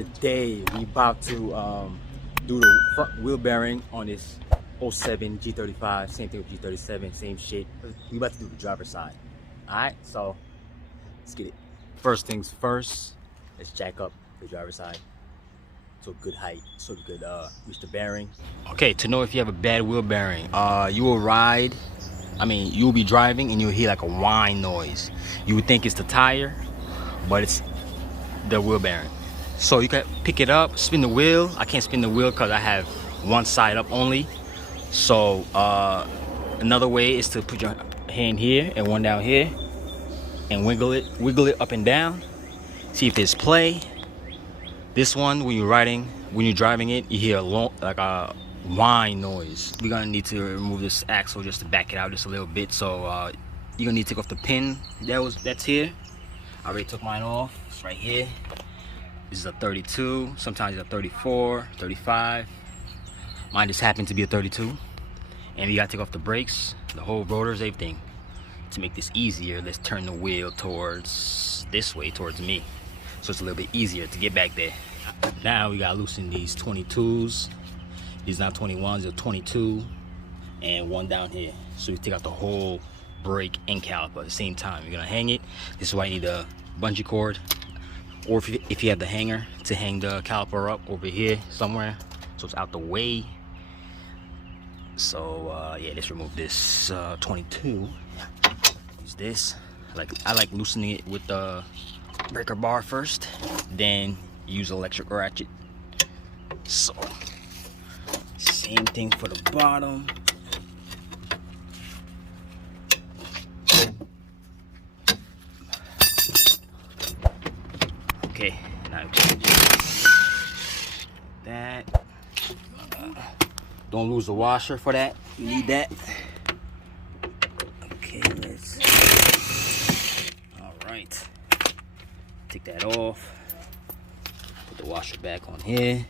Today we about to do the front wheel bearing on this 07 G35. Same thing with G37, same shit. We about to do the driver's side. Alright, so let's get it. First things first, let's jack up the driver's side to a good height so we could reach the bearing. Okay, to know if you have a bad wheel bearing, you will be driving and you'll hear like a whine noise. You would think it's the tire, but it's the wheel bearing. So you can pick it up, spin the wheel. I can't spin the wheel because I have one side up only. So another way is to put your hand here and one down here and wiggle it up and down. See if there's play. This one, when you're driving it, you hear a whine noise. We're gonna need to remove this axle just to back it out just a little bit. So you're gonna need to take off the pin that's here. I already took mine off. It's right here. This is a 32. Sometimes it's a 34, 35. Mine just happened to be a 32. And you gotta take off the brakes, the whole rotors, everything. To make this easier, let's turn the wheel towards this way, towards me. So it's a little bit easier to get back there. Now we gotta loosen these 22s. These not 21s, they're 22. And one down here. So you take out the whole brake and caliper at the same time. You're gonna hang it. This is why you need a bungee cord. Or if you have the hanger to hang the caliper up over here somewhere. So it's out the way. So yeah, let's remove this 22. Use this. I like loosening it with the breaker bar first, then use electric ratchet. So same thing for the bottom. Okay, now that. Don't lose the washer for that. You need that. Okay, all right. Take that off. Put the washer back on here.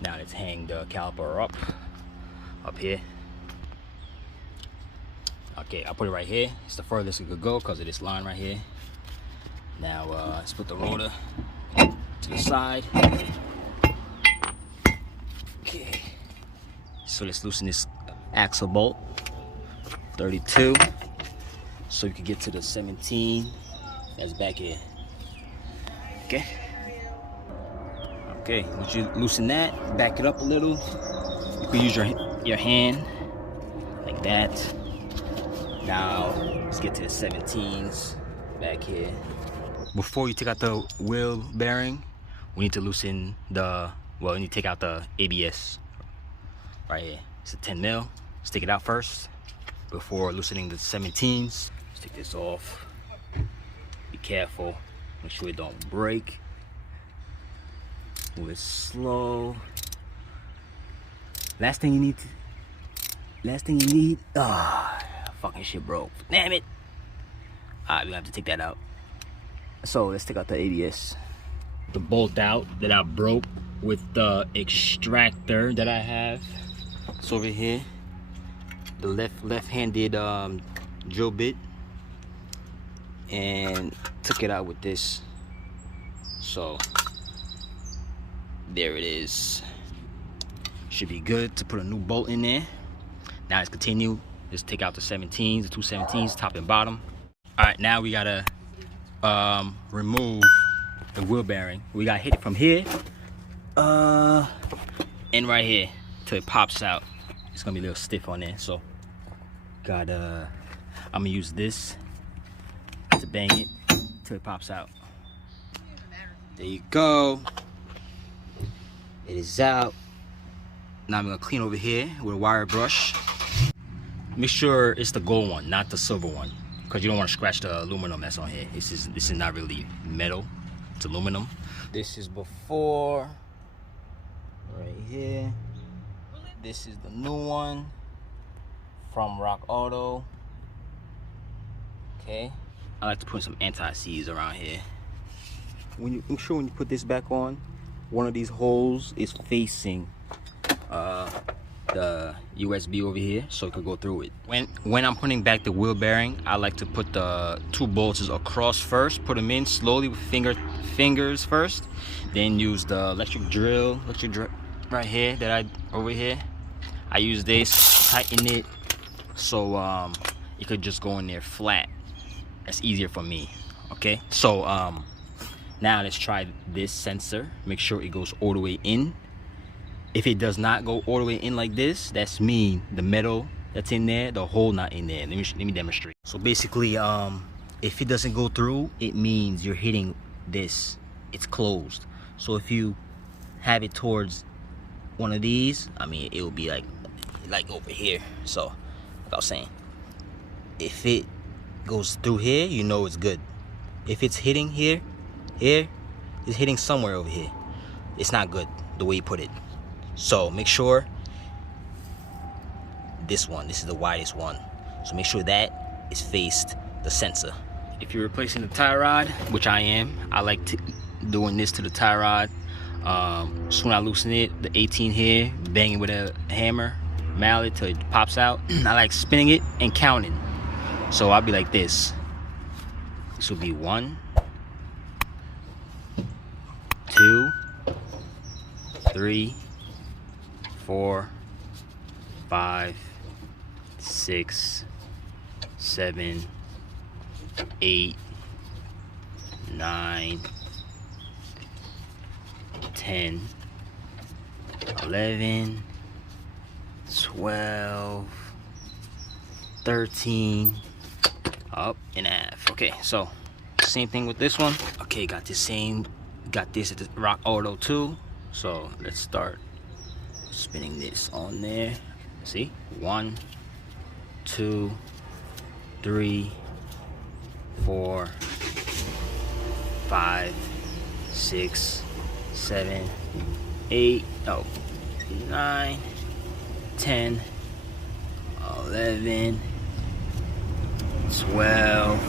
Now let's hang the caliper up here. Okay, I'll put it right here. It's the furthest it could go because of this line right here. Now let's put the rotor to the side. Okay, so let's loosen this axle bolt, 32, so you can get to the 17 that's back here. Okay. Okay, once you loosen that, back it up a little. You can use your hand like that. Now let's get to the 17s back here. Before you take out the wheel bearing, we need to loosen you need to take out the ABS right here. It's a 10 mil. Let's take it out first before loosening the 17s. Let's take this off. Be careful. Make sure it don't break. Move it slow. Last thing you need. Fucking shit broke. Damn it. Alright, we have to take that out. So let's take out the ABS. The bolt out that I broke with the extractor that I have. It's over here. The left-handed drill bit, and took it out with this. So there it is. Should be good to put a new bolt in there. Now let's continue. Just take out the 17s, the two 17s, top and bottom. All right, now we gotta remove the wheel bearing. We gotta hit it from here and right here till it pops out. It's gonna be a little stiff on there, so I'm gonna use this to bang it till it pops out. There you go. It is out. Now I'm gonna clean over here with a wire brush. Make sure it's the gold one, not the silver one, because you don't want to scratch the aluminum that's on here. This is not really metal, it's aluminum. This is before, right here. This is the new one from Rock Auto. Okay, I like to put some anti-seize around here. Make sure when you put this back on, one of these holes is facing the USB over here so it could go through it. When I'm putting back the wheel bearing, I like to put the 2 bolts across first, put them in slowly with fingers first, then use the electric drill right here over here. I use this, tighten it so it could just go in there flat. That's easier for me. Okay, so now let's try this sensor. Make sure it goes all the way in. If it does not go all the way in like this, that's mean the metal that's in there, the hole not in there. Let me demonstrate. So basically, if it doesn't go through, it means you're hitting this. It's closed. So if you have it towards one of these, I mean, it will be like over here. So like I was saying, if it goes through here, you know it's good. If it's hitting here, it's hitting somewhere over here, it's not good the way you put it. So make sure this is the widest one, so make sure that is faced the sensor. If you're replacing the tie rod, which I am, I like doing this to the tie rod. Soon I loosen it, the 18 here, banging with a hammer mallet till it pops out. I like spinning it and counting, so I'll be like this. This will be 1, 2, 3, 4, 5, 6, 7, 8, 9, 10, 11, 12, 13, up and a half. Okay, so same thing with this one. Okay, got this at the Rock Auto too. So let's start spinning this on there. See, 1, 2, 3, 4, 5, 6, 7, 8, 9, 10, 11, 12,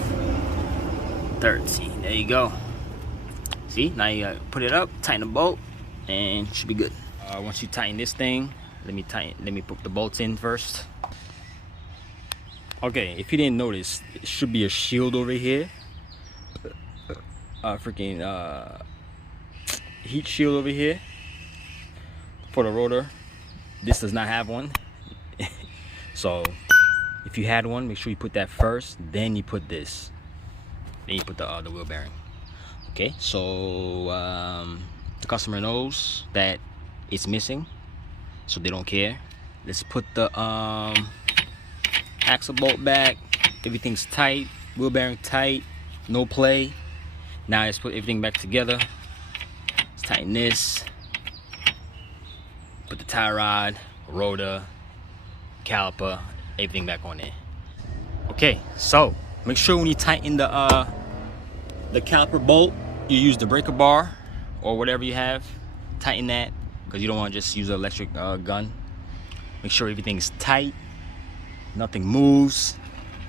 13. There you go. See, now you gotta put it up, tighten the bolt, and it should be good. Once you tighten this thing, let me put the bolts in first. Okay, if you didn't notice, it should be a shield over here. Heat shield over here for the rotor. This does not have one. So if you had one, make sure you put that first, then you put this, then you put the wheel bearing. Okay, so the customer knows that it's missing, so they don't care. Let's put the axle bolt back. Everything's tight, wheel bearing tight, no play. Now let's put everything back together. Let's tighten this. Put the tie rod, rotor, caliper, everything back on there. Okay, so make sure when you tighten the caliper bolt, you use the breaker bar or whatever you have. Tighten that, because you don't want to just use an electric gun. Make sure everything is tight, nothing moves,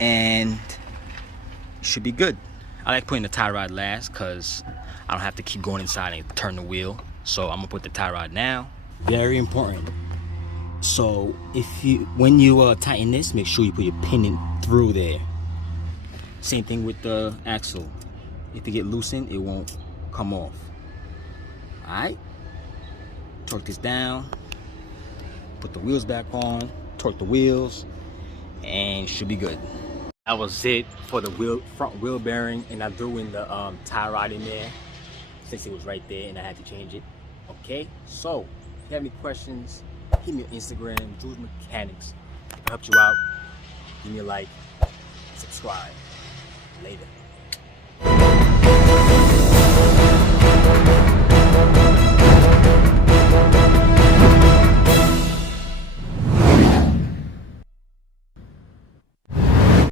and it should be good. I like putting the tie rod last because I don't have to keep going inside and turn the wheel. So I'm gonna put the tie rod now. Very important. So when you tighten this, make sure you put your pin in through there. Same thing with the axle. If you get loosened, it won't come off. All right. Torque this down. Put the wheels back on. Torque the wheels, and should be good. That was it for the front wheel bearing, and I threw in the tie rod in there since it was right there, and I had to change it. Okay. So if you have any questions, hit me on Instagram, Drew's Mechanics. If I helped you out, give me a like, subscribe. Later.